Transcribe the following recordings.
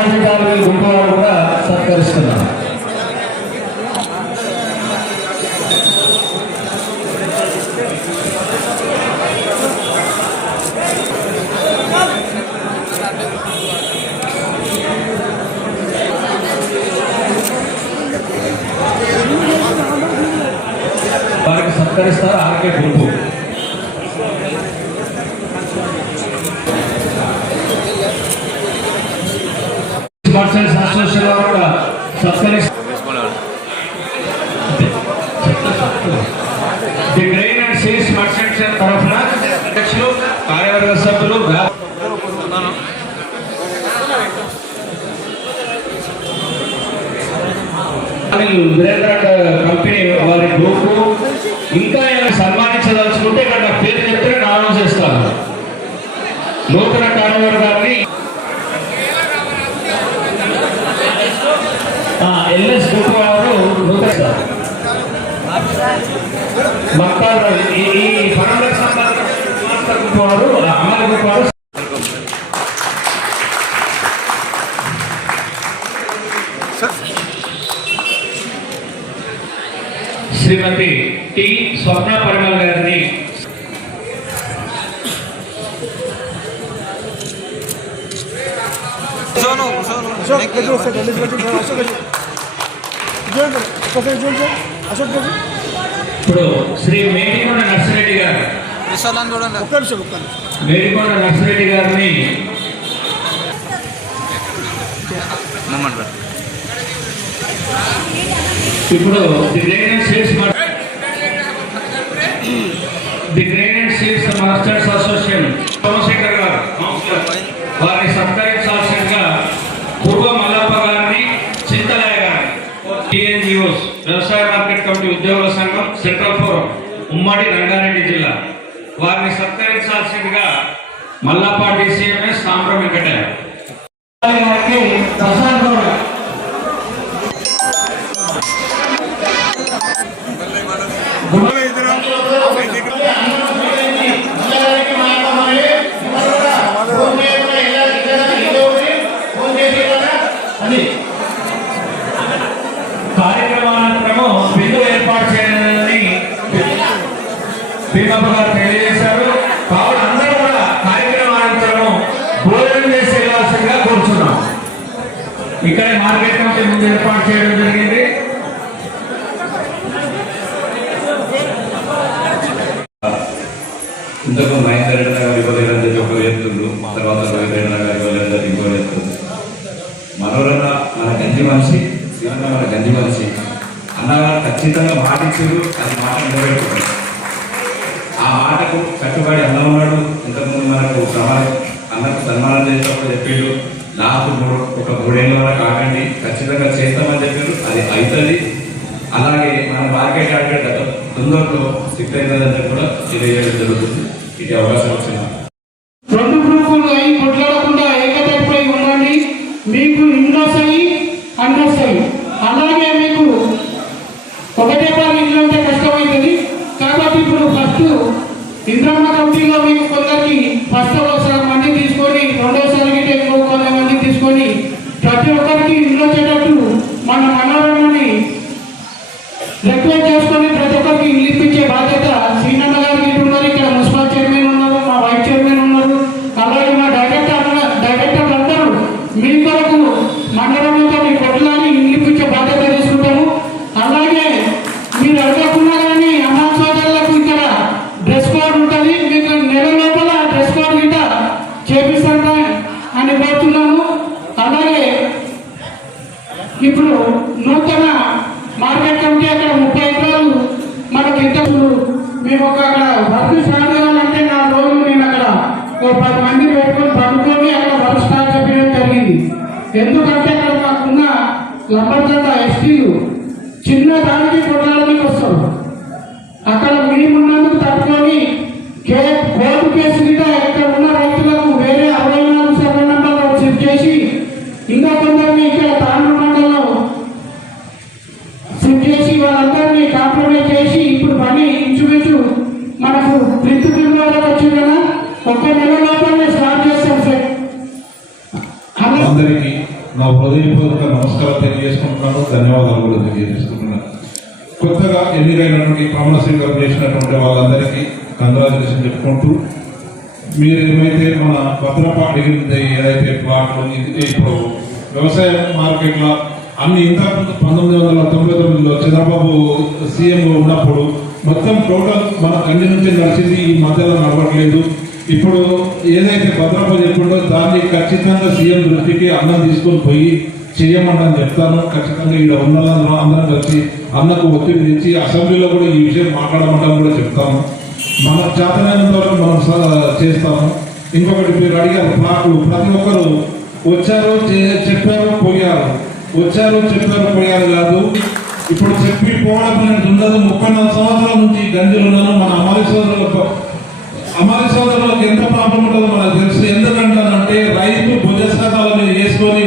బాలాజీ గారు గుంపు కూడా సత్కరిస్తున్నారు. వారికి సత్కరిస్తారు? ఆర్కే గుంపు మర్చెంట్స్ అసోసియేషన్ వారు కూడా సత్కరిస్తారు the grain and seeds merchants తరఫున అధ్యక్షులు కార్యవర్గ సభ్యులు కంపెనీ వారి గ్రూప్ ఇంకా ఏమైనా సన్మానించదలుచుకుంటే ఇక్కడ నా పేరు చెప్తే నేను అనౌన్స్ చేస్తాను నూతన కార్యవర్గాన్ని ఎల్ఎస్ గ్రూప్ వారు నూతన మొత్తాలు ఈ పనులు పనులకు సంబంధించిన మాస్టర్ గ్రూప్ వారు అమలు గ్రూప్ వారు శ్రీమతి టి స్వప్న పరిమల్ గారిని అశోక్ గజు అశోక్ గజు అశోక్ గజు ఇప్పుడు శ్రీ మేడికొండ నర్సిరెడ్డి గారు విశాలాన్ని చూడండి ఒక్క నిమిషం ఒక్క నిమిషం. మేడికొండ నర్సిరెడ్డి గారిని మూమెంట్ ఇప్పుడు the and seeds the and seeds masters association Somashekar గారు వారిని సత్కరించాల్సిందిగా పూర్వ మల్లప్ప గారిని చింతలయ్య గారిని టిఎన్జిఓస్ వ్యవసాయ మార్కెట్ కమిటీ ఉద్యోగుల సంఘం సెంట్రల్ ఫోరం ఉమ్మడి రంగారెడ్డి జిల్లా. వారిని సత్కరించాల్సిందిగా మల్లప్ప డిసిఎంఎస్ సాంబ్ర వెంకటయ్య. గారికి ఇక్కడే మార్కెట్ కమిటీ ముందు ఏర్పాటు చేయడం జరిగింది. ఇంతకు మహేందర్ రెడ్డి గారు ఇవ్వలేదని చెప్పి ఒక చెప్తుండ్రు తర్వాత రోహిత్ రెడ్డి గారు ఇవ్వలేదని ఇంకో వ్యక్తులు. మనోరన్న మన గంజి మనిషి శివన్న మన గంజి మనిషి. అన్నగారు ఖచ్చితంగా మాటించారు అది మాట నిలబెట్టుకున్నాడు ఆ మాటకు కట్టుబడి అన్న ఉన్నాడు. ఇంతకుముందు మనకు సమాజం అన్నకు సన్మానం చేసినప్పుడు చెప్పాడు. నాకు ఒక మూడేళ్ళ వరకు కాకండి. ఖచ్చితంగా చేస్తామని చెప్పారు. అది అవుతుంది అలాగే మన మార్కెట్ ఆర్డర్ గత తొందరలో సిక్ అవుతుందని కూడా తెలియజేయడం జరుగుతుంది. ఇది అవకాశం వచ్చింది. రెండు గ్రూపులు అయి కొట్లాడకుండా ఏకతటిపై ఉండండి. మీకు ఇండ్లస్ అయ్యి అండర్స్ అయ్యి అలాగే మీకు ఒకటే పని ఇల్లు అంటే కష్టమవుతుంది. కాబట్టి ఇప్పుడు ఫస్ట్ ఇంద్రమ్మ మండలంతో మీ కొట్లాని ఇల్లు ఇప్పించే బాధ్యత తీసుకుంటాము. అలాగే మీరు అడగకుండా కానీ అన్నా సోదరులకు ఇక్కడ డ్రెస్ కోడ్ ఉంటుంది. మీకు నెల లోపల డ్రెస్ కోడ్ గిట్ట చేపిస్తాను అని కోరుతున్నాము. అలాగే ఇప్పుడు నూతన మార్కెట్ కమిటీ అక్కడ ముప్పై ఎకరాలు మనకు ఇంత మేము ఒక అక్కడ వర్క్ స్టార్ట్ కావాలంటే నా రోజు నేను అక్కడ ఒక పది ఎందుకంటే అక్కడ మాకున్న లంబర్జంట ఎస్టీలు చిన్న దానికి కొట్టాలని వస్తారు అక్కడ మేము ఉన్నందుకు తట్టుకొని కే హృదయపూర్వక నమస్కారం తెలియజేసుకుంటున్నాను. ధన్యవాదాలు కూడా తెలియజేసుకుంటున్నాను. కొత్తగా ఎన్నికైనటువంటి ప్రమాణ స్వీకారం చేసినటువంటి వాళ్ళందరికీ కంగ్రాచులేషన్ చెప్పుకుంటూ మీరు ఏమైతే మన భద్రపాటి ఏదైతే ప్లాట్లు ఇది ఇప్పుడు వ్యవసాయ మార్కెట్లో అన్ని ఇంతకుముందు పంతొమ్మిది వందల తొంభై తొమ్మిదిలో చంద్రబాబు సీఎంగా ఉన్నప్పుడు మొత్తం టోటల్ మన అన్ని నుంచి నడిచింది ఈ మధ్యలో నడవట్లేదు. ఇప్పుడు ఏదైతే భద్రపతి చెప్పిండో దాన్ని ఖచ్చితంగా సీఎం దృష్టికి అన్నం తీసుకొని పోయి చేయమని చెప్తాను. ఖచ్చితంగా ఇక్కడ ఉన్న అందరం కలిసి అన్నకు ఒత్తిడి తెచ్చి అసెంబ్లీలో కూడా ఈ విషయం మాట్లాడమంటాం కూడా చెప్తాము మన చేతనైనంత వరకు మనం చేస్తాము. ఇంకొకటి మీరు అడిగారు ప్లాట్లు ప్రతి ఒక్కరు వచ్చారు చే- చెప్పారు పోయారు. వచ్చారు చెప్పారు పోయారు కాదు. ఇప్పుడు చెప్పి పోవడం ఉండదు. ముప్పై నాలుగు సంవత్సరాల నుంచి గంజలు ఉన్నాను మన అమ్మాయి సోదరులకు అమ్మాయి సోదరులకు ఎంత పాపం ఉంటుందో మనకు తెలుసు. ఎందుకంటానంటే రైతు భుజ మీద వేసుకొని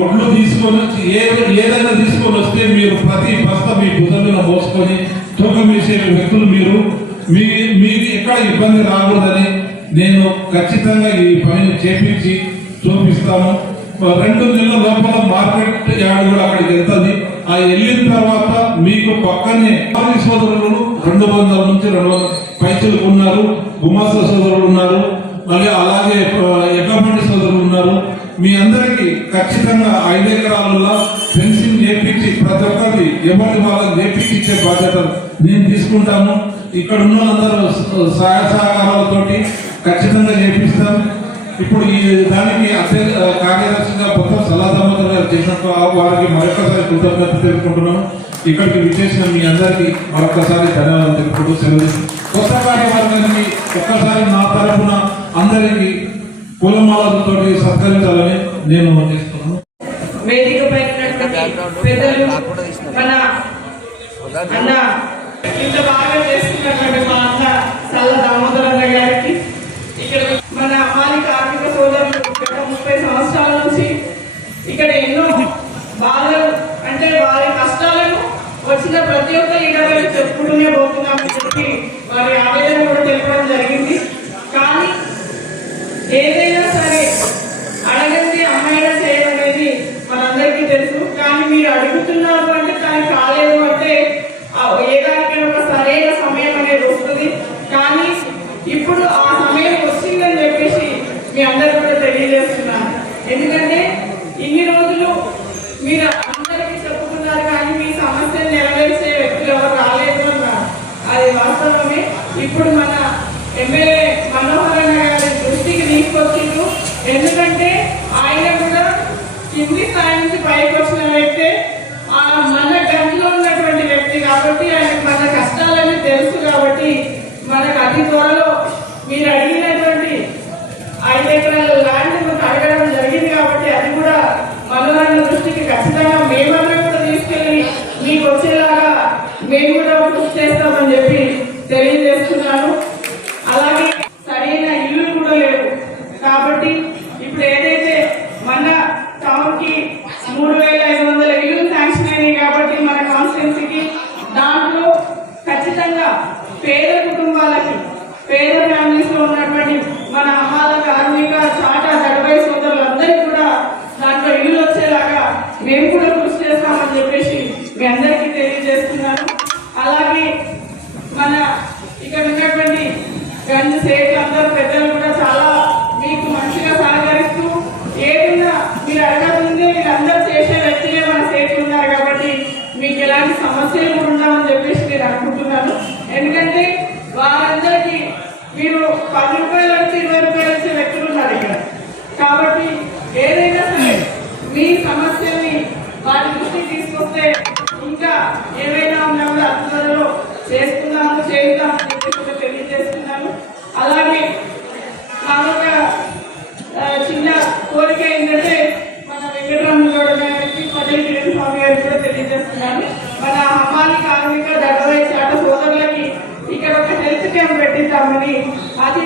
ఒడ్లు తీసుకొని వచ్చి ఏ ఏదైనా తీసుకొని వస్తే మీరు ప్రతి బస్త మీ భుజం మీద మోసుకొని తూకం వేసే వ్యక్తులు మీరు. మీ మీకు ఎక్కడ ఇబ్బంది రాకూడదని నేను ఖచ్చితంగా ఈ పనిని చేపించి చూపిస్తాను. రెండు నెలల లోపల మార్కెట్ యార్డ్ కూడా అక్కడికి వెళ్తుంది. ఆ వెళ్ళిన తర్వాత మీకు పక్కనే సోదరులు రెండు వందల నుంచి రెండు వందల పైసలు ఉన్నారు గుమాస సోదరులు ఉన్నారు మళ్ళీ అలాగే ఎక్కబండి సోదరులు ఉన్నారు. మీ అందరికీ ఖచ్చితంగా ఐదు ఎకరాలలో ఫెన్సింగ్ చేపించి ప్రతి ఒక్కరికి ఎవరి వాళ్ళకి చేపించి ఇచ్చే బాధ్యత నేను తీసుకుంటాను. ఇక్కడ ఉన్న అందరూ సహాయ సహకారాలతోటి ఖచ్చితంగా చేపిస్తాను ఇప్పుడు ఈ దానికి అధ్యక్ష కార్యదర్శిగా కొత్త సలహాదామోదర్ గారు చేసినట్టు వారికి మరొకసారి కృతజ్ఞత తెలుపుకుంటున్నాను. ఇక్కడికి విచ్చేసిన మీ అందరికీ మరొకసారి ధన్యవాదాలు తెలుపుకుంటూ సెలవు కొత్త కార్యవర్గానికి ఒక్కసారి నా తరఫున అందరికీ పూలమాలతో సత్కరించాలని నేను చేస్తున్నాను. వేదిక పెద్దలు మన అన్న ఇంత బాగా చేస్తున్నటువంటి మా అన్న చల్ల దామోదర్ అన్న గారికి ఇక్కడ మన అమ్మాలి కార్మిక సోదరులు గత ముప్పై సంవత్సరాల నుంచి ఇక్కడ ఎన్నో బాధలు అంటే వారి కష్టాలను వచ్చిన ప్రతి ఒక్క లీడర్లకు చెప్పుకుంటూనే పోతున్నామని చెప్పి వారి ఆవేదన కూడా తెలపడం జరిగింది. కానీ ఏదైనా సరే అడగండి అమ్మాయినా చేయడం మనందరికీ తెలుసు. కానీ మీరు అడుగుతున్నారు అంటే కానీ కాలేదు అంటే ఆ ఏ దానికైనా ఒక సరైన సమయం అనేది వస్తుంది. కానీ ఇప్పుడు ఆ సమయం వచ్చిందని చెప్పేసి మీ అందరికి కూడా తెలియజేస్తున్నాను ఎందుకంటే ఇన్ని రోజులు మీరు అందరికీ చెప్పుకున్నారు కానీ మీ సమస్యను నెరవేర్చే వ్యక్తులు ఎవరు రాలేదు అన్నారు అది వాస్తవమే ఇప్పుడు మన ఎమ్మెల్యే మనోహర్ అన్న గారి దృష్టికి తీసుకొచ్చిండ్రు. ఎందుకంటే ఆయన కూడా కింది స్థాయి నుంచి పైకి వచ్చిన వ్యక్తే. ఆ మన గంటలో ఉన్నటువంటి వ్యక్తి కాబట్టి ఆయన మన కష్టాలన్నీ తెలుసు కాబట్టి మనకు అతి త్వరలో మీరు అడిగినటువంటి ఐదు ఎకరాల ల్యాండ్ మనకు అడగడం జరిగింది కాబట్టి అది కూడా మనోహర్ దృష్టికి ఖచ్చితంగా మేమందరం కూడా తీసుకెళ్ళి మీకు వచ్చేలాగా మేము కూడా కృషి చేస్తామని చెప్పి తెలియదు అలాగే సరైన ఇల్లు కూడా లేవు కాబట్టి ఇప్పుడు ఏదైతే మన టౌన్కి మూడు వేల ఐదు వందల ఇల్లు శాంక్షన్ అయినాయి కాబట్టి మన కాన్స్టిట్యున్సీకి దాంట్లో ఖచ్చితంగా పేద కుటుంబాలకి పేద ఫ్యామిలీస్లో ఉన్నటువంటి మన అమ్మాల కార్మిక చాటా దడబై సోదరులందరికీ కూడా దాంట్లో ఇల్లు వచ్చేలాగా మేము కూడా కృషి చేస్తామని చెప్పేసి మీ అందరికీ తెలియజేస్తున్నాను అలాగే మన ఇక్కడ ఉన్నటువంటి గంజ సేట్లు అందరూ పెద్దలు కూడా చాలా మీకు మంచిగా సహకరిస్తూ ఏదైనా మీరు అడగకముందే మీరు అందరూ చేసే వ్యక్తులే మన సేట్లు ఉన్నారు కాబట్టి మీకు ఎలాంటి సమస్యలు కూడా ఉండవని చెప్పేసి నేను అనుకుంటున్నాను ఎందుకంటే వారందరికీ మీరు పది రూపాయలు వచ్చి ఇరవై రూపాయలు వచ్చే వ్యక్తులు ఉన్నారు ఇక్కడ కాబట్టి ఏదైనా సరే మీ సమస్యల్ని వారి దృష్టికి తీసుకొస్తే ఇంకా ఏవైనా ఉన్నా కూడా అత్వరలో చేసుకుందాము చేద్దామని తెలియజేస్తున్నాను. అలాగే మరొక చిన్న కోరిక ఏంటంటే మన వెంకటరామ గౌడ గారికి పటేల్ కిరణ్ స్వామి గారికి కూడా తెలియజేస్తున్నాను. మన అమ్మాయి కార్మిక దడవై చాట సోదరులకి ఇక్కడ ఒక హెల్త్ క్యాంప్ పెట్టిద్దామని అది